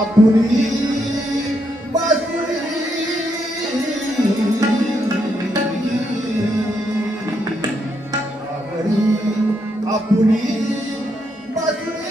Apurinha বাঁধুনি বাঁধুনি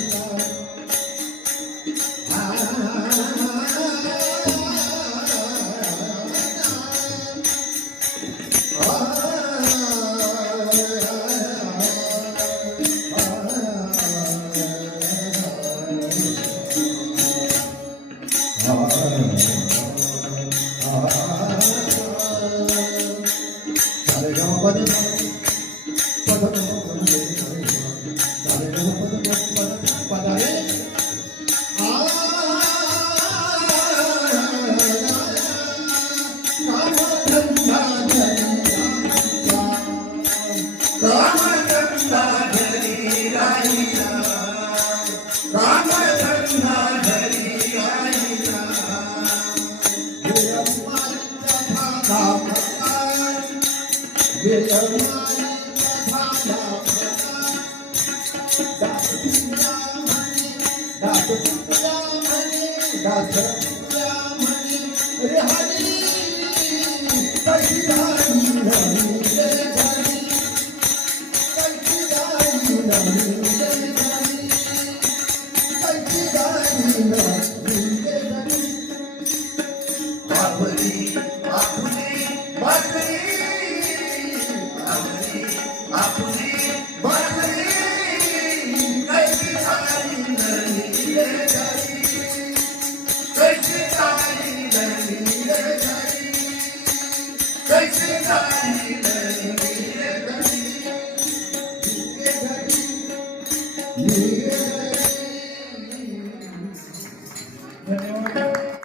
What?